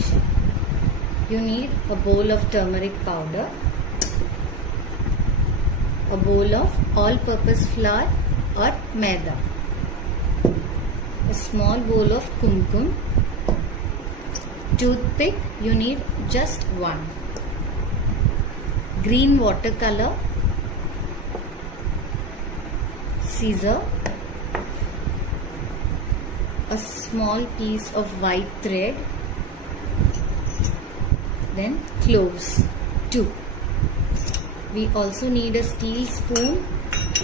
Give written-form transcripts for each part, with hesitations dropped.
preparation. You need a bowl of turmeric powder, a bowl of all-purpose flour or maida, a small bowl of kumkum, toothpick, you need just one, green watercolor, scissor, a small piece of white thread, then cloves 2. We also need a steel spoon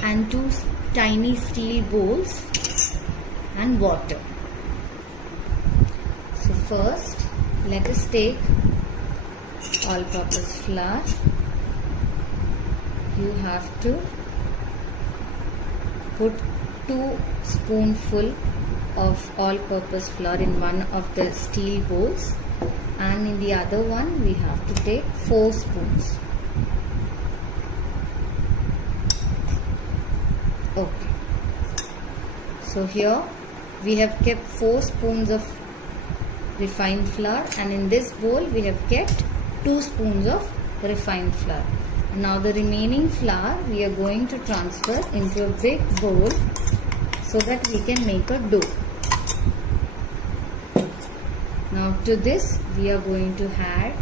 and 2 tiny steel bowls and water. So first let us take all-purpose flour. You have to put 2 spoonfuls of all-purpose flour in one of the steel bowls, and in the other one we have to take 4 spoons. Okay. So here we have kept 4 spoons of refined flour, and in this bowl we have kept 2 spoons of refined flour. Now the remaining flour we are going to transfer into a big bowl so that we can make a dough. Now to this we are going to add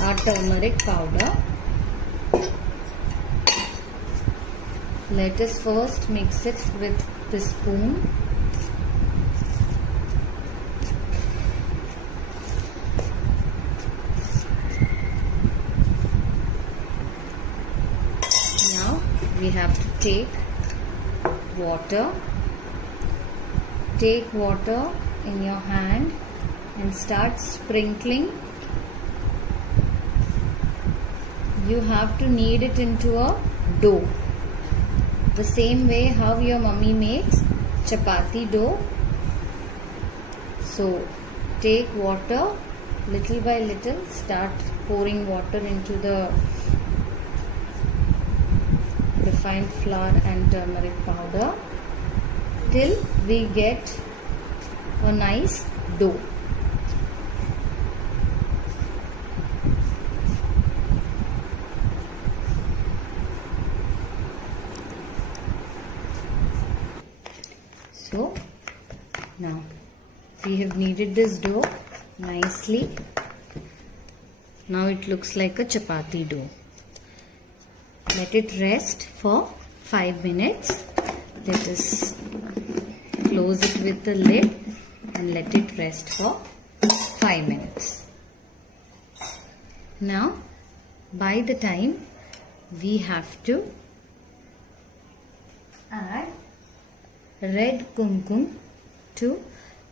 our turmeric powder. Let us first mix it with the spoon. Now we have to take water. Take water in your hand and start sprinkling. You have to knead it into a dough, the same way how your mummy makes chapati dough. So take water, little by little start pouring water into the refined flour and turmeric powder till we get a nice dough. So now we have kneaded this dough nicely. Now it looks like a chapati dough. Let it rest for 5 minutes. Let us close it with the lid and let it rest for 5 minutes. Now by the time we have to add red kumkum to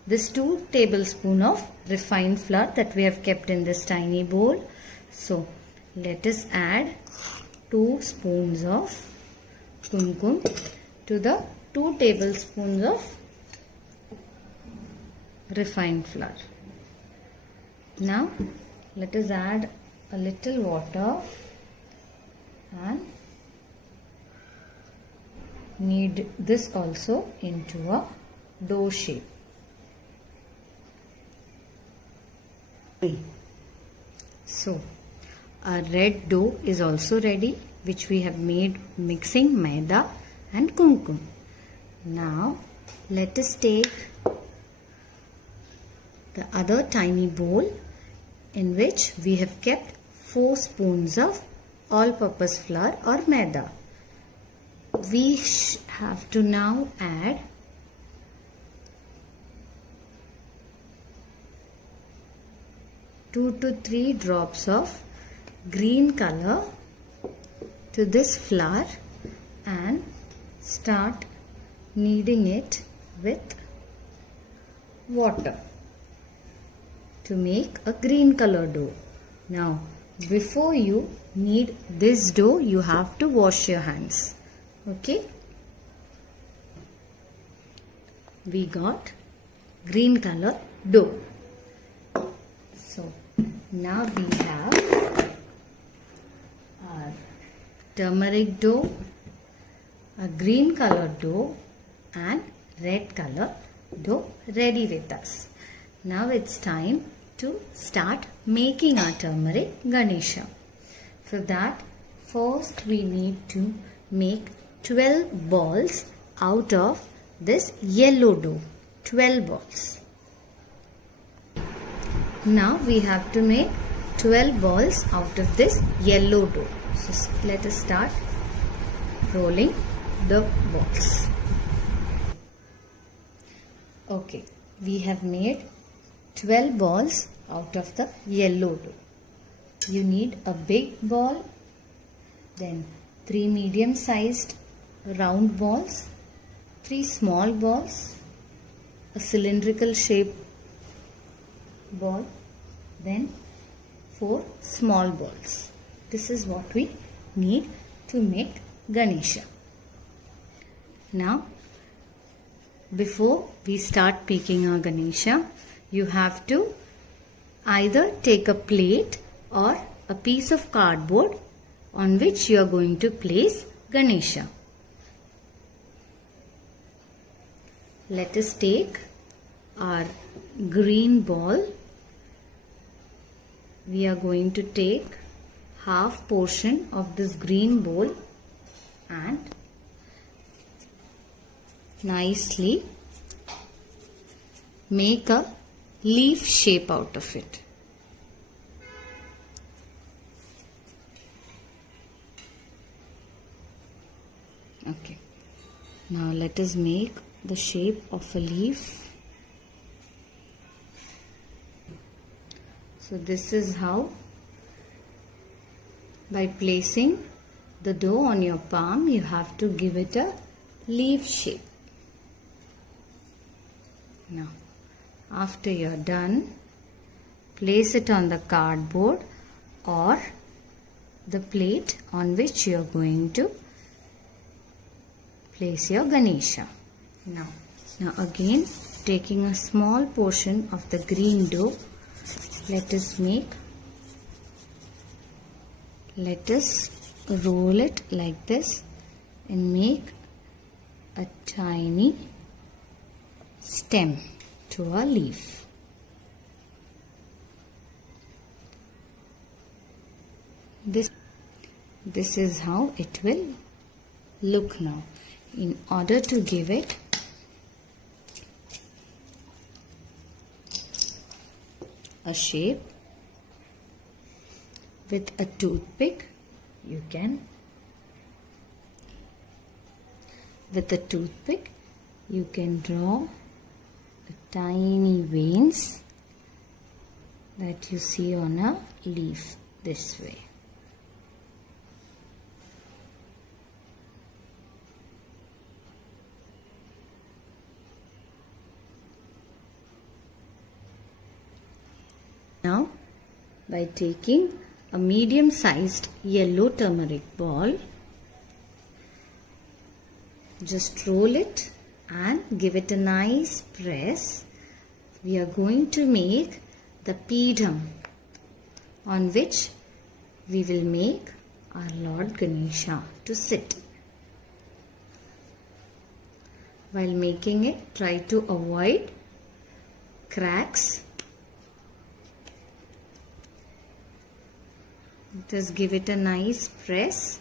this 2 tablespoons of refined flour that we have kept in this tiny bowl. So let us add 2 spoons of kumkum to the 2 tablespoons of refined flour. Now let us add a little water and knead this also into a dough shape. So our red dough is also ready, which we have made mixing maida and kumkum. Now let us take the other tiny bowl in which we have kept 4 spoons of all-purpose flour or maida. We have to now add 2 to 3 drops of green color to this flour and start kneading it with water to make a green color dough. Now before you knead this dough, you have to wash your hands. Okay, we got green color dough. So now we have our turmeric dough, a green color dough and red color dough ready with us. Now it's time to start making our turmeric Ganesha. For that, first we need to make 12 balls out of this yellow dough. 12 balls. Now we have to make 12 balls out of this yellow dough. So let us start rolling the balls. Okay, we have made 12 balls out of the yellow dough. You need a big ball, then 3 medium sized round balls, 3 small balls, a cylindrical shaped ball, then 4 small balls. This is what we need to make Ganesha. Now, before we start making our Ganesha, you have to either take a plate or a piece of cardboard on which you are going to place Ganesha. Let us take our green ball. We are going to take half portion of this green bowl and nicely make a leaf shape out of it. Okay. Now let us make the shape of a leaf. So this is how, by placing the dough on your palm, you have to give it a leaf shape. Now, after you are done, place it on the cardboard or the plate on which you are going to place your Ganesha. Now again, taking a small portion of the green dough, let us roll it like this and make a tiny stem to our leaf. This is how it will look now. In order to give it a shape, with a toothpick you can draw the tiny veins that you see on a leaf this way. Now, by taking a medium sized yellow turmeric ball, just roll it and give it a nice press. We are going to make the pidam on which we will make our Lord Ganesha to sit. While making it, try to avoid cracks. Just give it a nice press.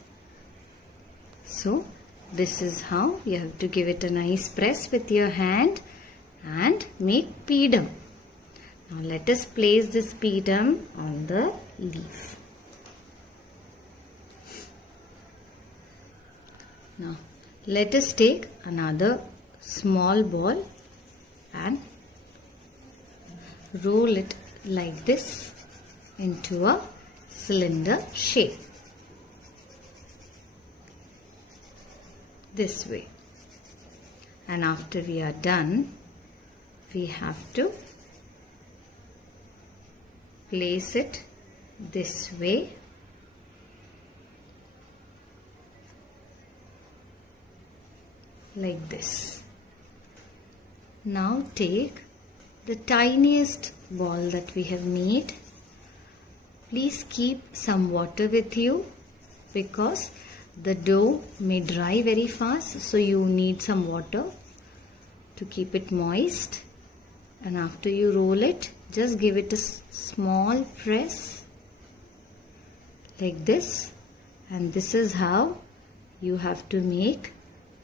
So this is how you have to give it a nice press with your hand and make pidam. Now let us place this pidam on the leaf. Now let us take another small ball and roll it like this into a cylinder shape. This way. And after we are done, we have to place it this way. Like this. Now take the tiniest ball that we have made. Please keep some water with you because the dough may dry very fast, so you need some water to keep it moist, and after you roll it, just give it a small press like this, and this is how you have to make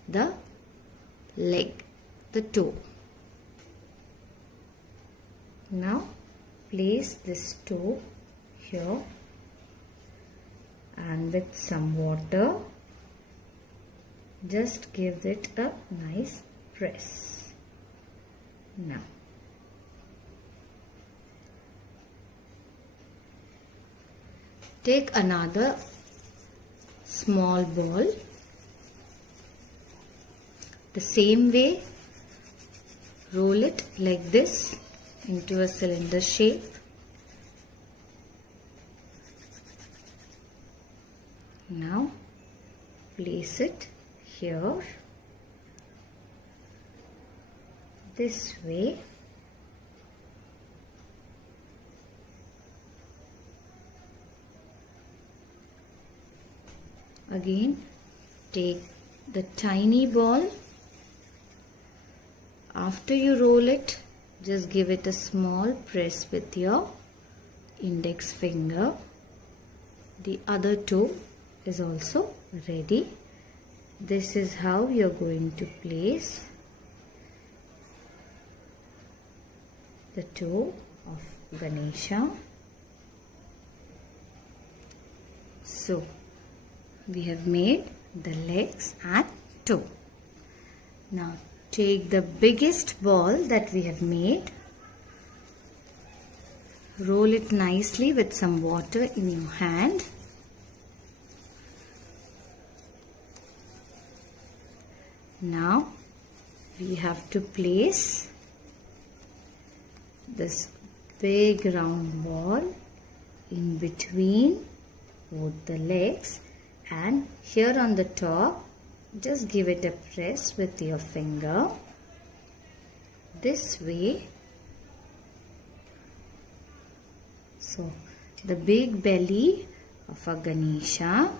the leg, the toe. Now place this toe here and with some water just give it a nice press. Now take another small ball, the same way roll it like this into a cylinder shape. Now place it here this way. Again take the tiny ball. After you roll it, just give it a small press with your index finger. The other toe is also ready. This is how you are going to place the toe of Ganesha. So we have made the legs and toe. Now take the biggest ball that we have made, roll it nicely with some water in your hand. Now we have to place this big round ball in between both the legs, and here on the top just give it a press with your finger this way. So the big belly of a Ganesha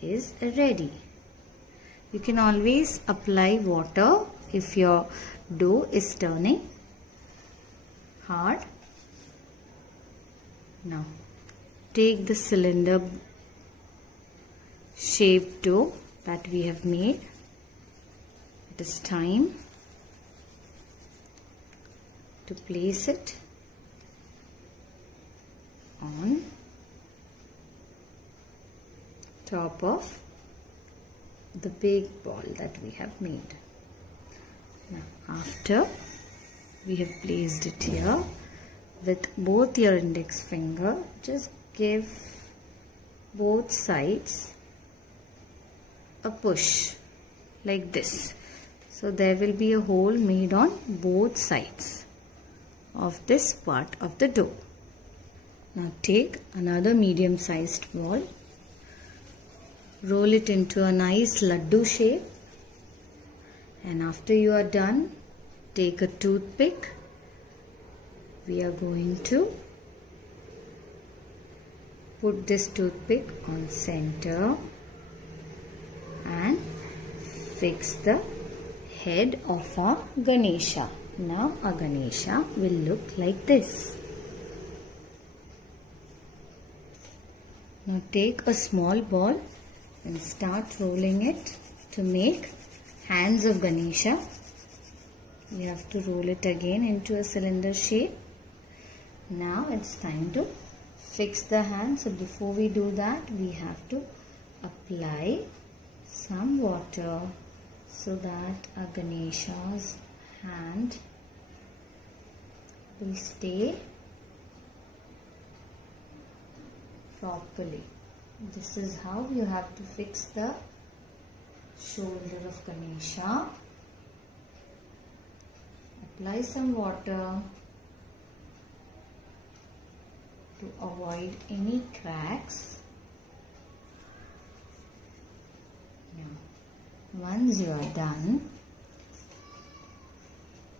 is ready. You can always apply water if your dough is turning hard. Now take the cylinder shaped dough that we have made. It is time to place it on top of the big ball that we have made. Now after we have placed it here, with both your index finger just give both sides a push like this. So there will be a hole made on both sides of this part of the dough. Now take another medium sized ball, roll it into a nice laddu shape, and after you are done, take a toothpick. We are going to put this toothpick on center and fix the head of our Ganesha. Now our Ganesha will look like this. Now take a small ball and start rolling it to make hands of Ganesha. We have to roll it again into a cylinder shape. Now it's time to fix the hand. So before we do that, we have to apply some water so that our Ganesha's hand will stay properly. This is how you have to fix the shoulder of Ganesha. Apply some water to avoid any cracks. Now, once you are done,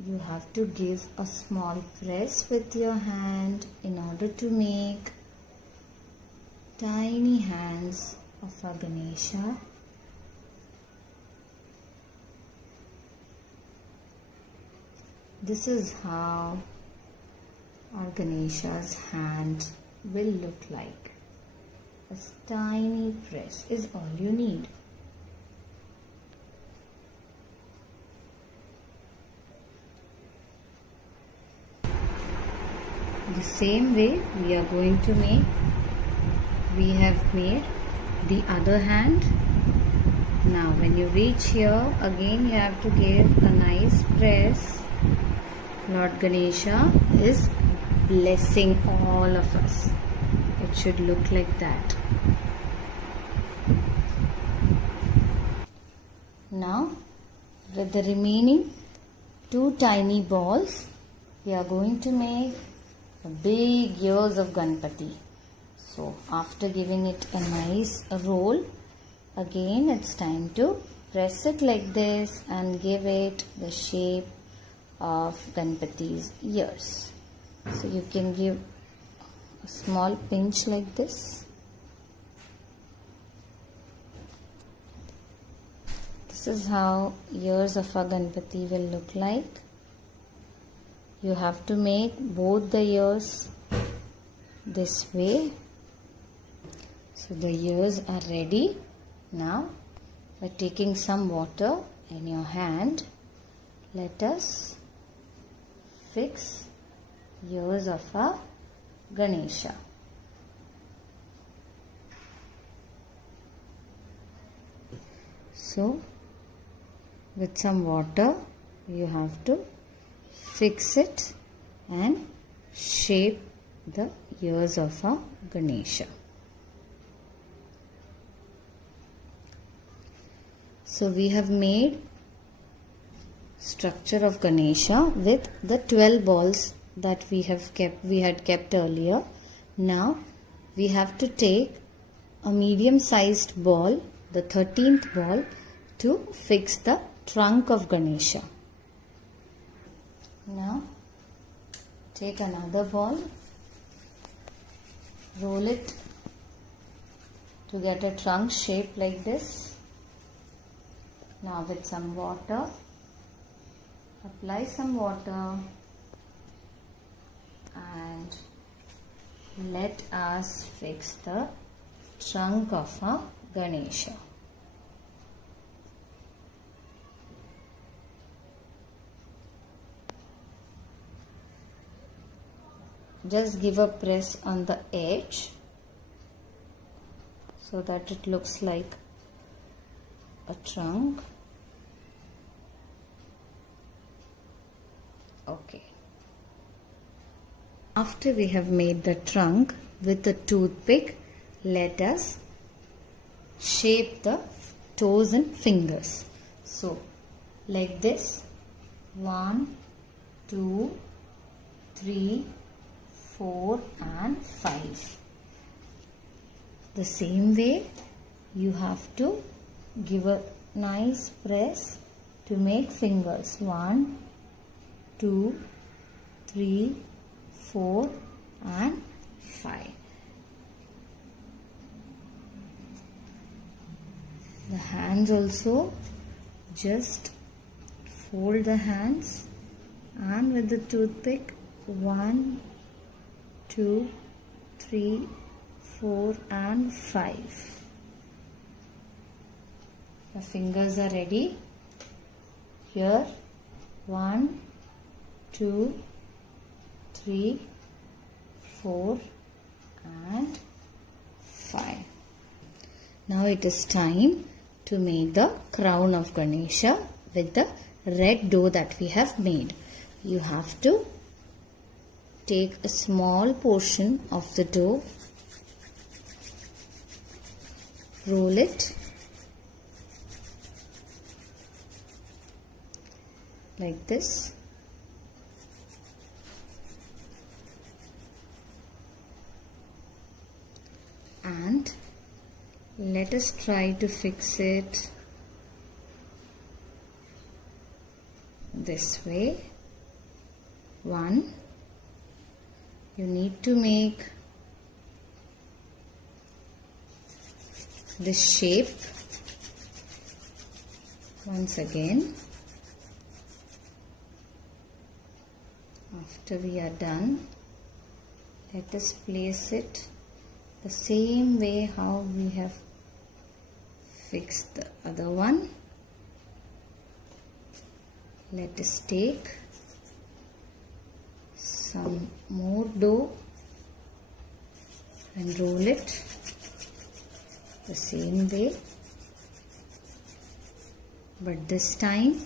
you have to give a small press with your hand in order to make tiny hands of a Ganesha. This is how our Ganesha's hand will look like. A tiny press is all you need. The same way we are going to make, we have made the other hand. Now when you reach here, again you have to give a nice press. Lord Ganesha is blessing all of us. It should look like that. Now with the remaining 2 tiny balls, we are going to make a big ears of Ganpati. So after giving it a nice roll, again it's time to press it like this and give it the shape of Ganpati's ears. So you can give a small pinch like this. This is how ears of a Ganpati will look like. You have to make both the ears this way. So the ears are ready. Now by taking some water in your hand, let us fix ears of a Ganesha. So with some water you have to fix it and shape the ears of a Ganesha. So we have made structure of Ganesha with the 12 balls that we had kept earlier. Now we have to take a medium sized ball, the 13th ball, to fix the trunk of Ganesha. Now take another ball, roll it to get a trunk shape like this. Now with some water, apply some water and let us fix the trunk of a Ganesha. Just give a press on the edge so that it looks like a trunk. Okay. After we have made the trunk, with a toothpick, let us shape the toes and fingers. So, like this, 1, 2, 3, 4 and 5. The same way, you have to give a nice press to make fingers. 1, 2, 3, 4 and 5. The hands also, just fold the hands and with the toothpick 1, 2, 3, 4 and 5. The fingers are ready. Here 1, 2, 3, 4 and 5. Now it is time to make the crown of Ganesha with the red dough that we have made. You have to take a small portion of the dough, roll it like this, and let us try to fix it this way. 1, you need to make this shape once again. After we are done, let us place it the same way how we have fixed the other one. Let us take some more dough and roll it the same way, but this time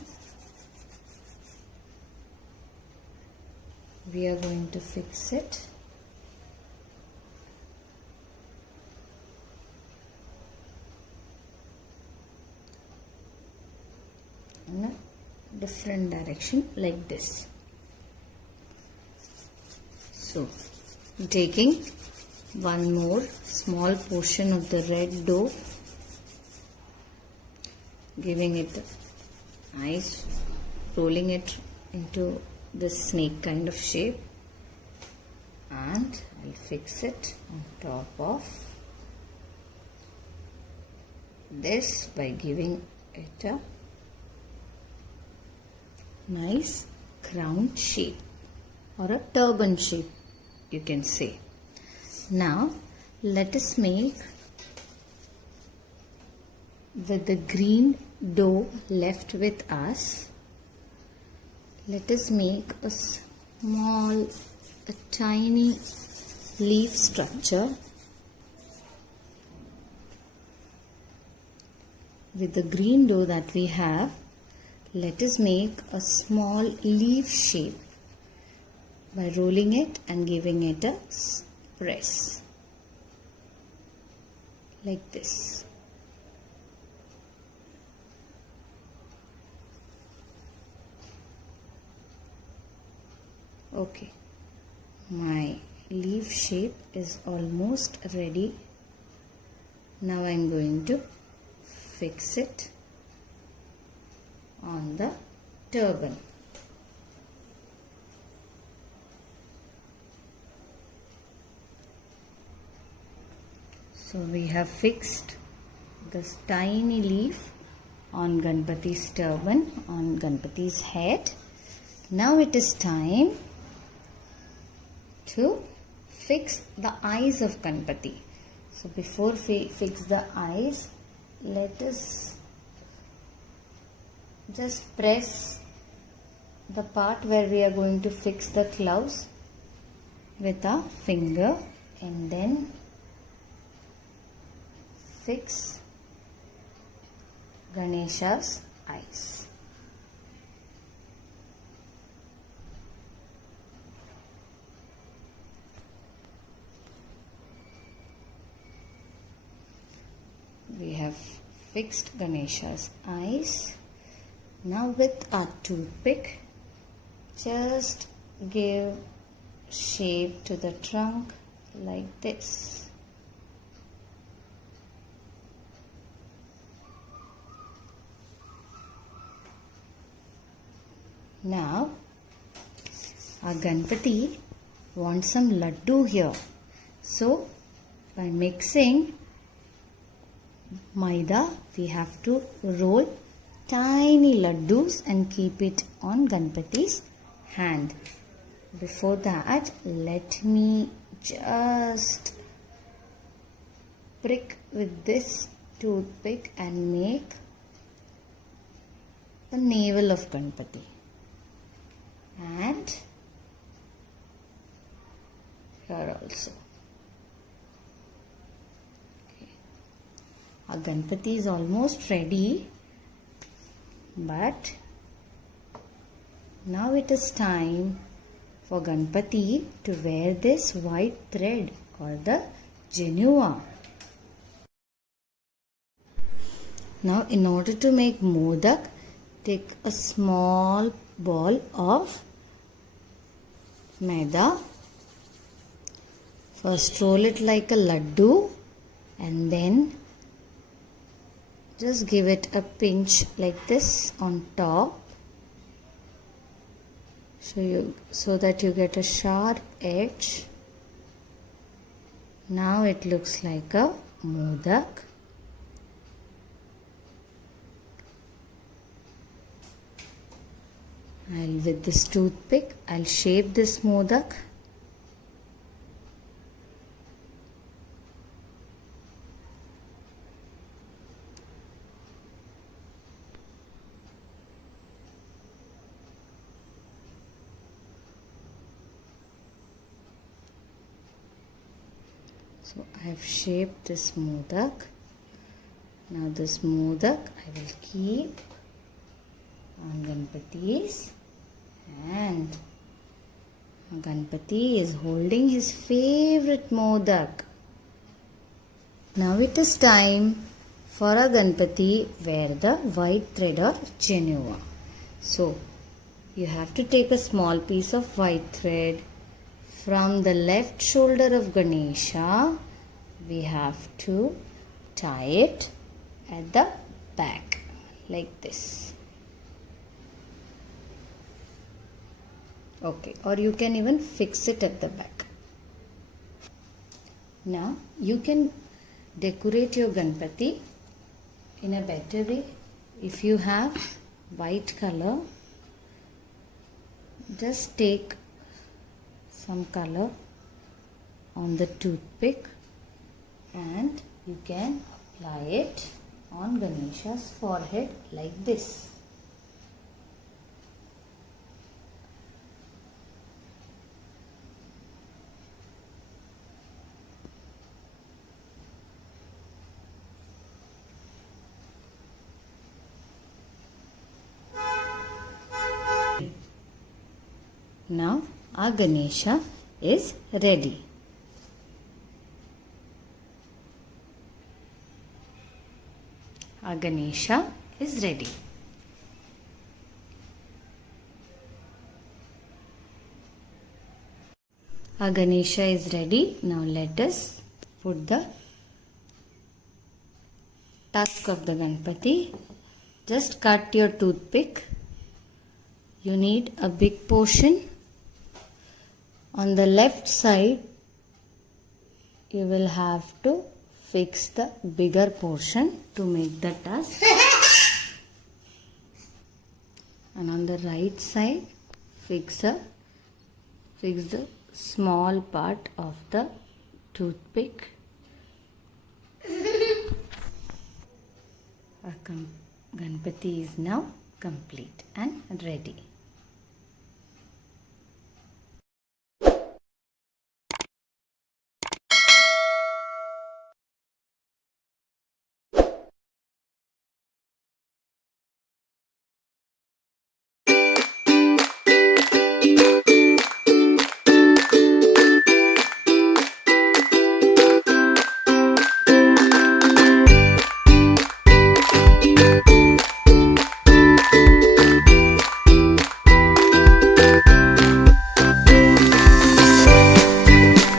we are going to fix it in a different direction like this. So, taking one more small portion of the red dough, giving it a nice, rolling it into this snake kind of shape, and I'll fix it on top of this by giving it a nice crown shape or a turban shape, you can say. Now let us make, with the green dough left with us, let us make a tiny leaf structure with the green dough that we have. Let us make a small leaf shape by rolling it and giving it a press like this. Okay, my leaf shape is almost ready. Now I am going to fix it on the turban. So we have fixed this tiny leaf on Ganpati's turban, on Ganpati's head. Now it is time to fix the eyes of Ganpati. So before we fix the eyes, let us just press the part where we are going to fix the clouds with our finger, and then fix Ganesha's eyes. We have fixed Ganesha's eyes. Now with our toothpick, just give shape to the trunk like this. Now our Ganpati wants some laddu here. So by mixing maida, we have to roll tiny laddus and keep it on Ganpati's hand. Before that, let me just prick with this toothpick and make the navel of Ganpati. And here also. Okay. Our Ganpati is almost ready, but now it is time for Ganpati to wear this white thread called the Genua. Now in order to make modak, take a small ball of maida. First roll it like a laddu and then just give it a pinch like this on top, so that you get a sharp edge. Now it looks like a modak. With this toothpick, I'll shape this modak. So I have shaped this modak. Now this modak I will keep on Ganpati's hand. Ganpati is holding his favorite modak. Now it is time for a Ganpati wear the white thread or chenua. So you have to take a small piece of white thread. From the left shoulder of Ganesha, we have to tie it at the back like this. Okay, or you can even fix it at the back. Now you can decorate your Ganpati in a better way. If you have white color, just take some color on the toothpick and you can apply it on Ganesha's forehead like this. Now our Ganesha is ready. Our Ganesha is ready. Our Ganesha is ready. Now let us put the tusk of the Ganpati. Just cut your toothpick. You need a big portion. On the left side, you will have to fix the bigger portion to make the tusk. And on the right side, fix the small part of the toothpick. Our Ganpati is now complete and ready.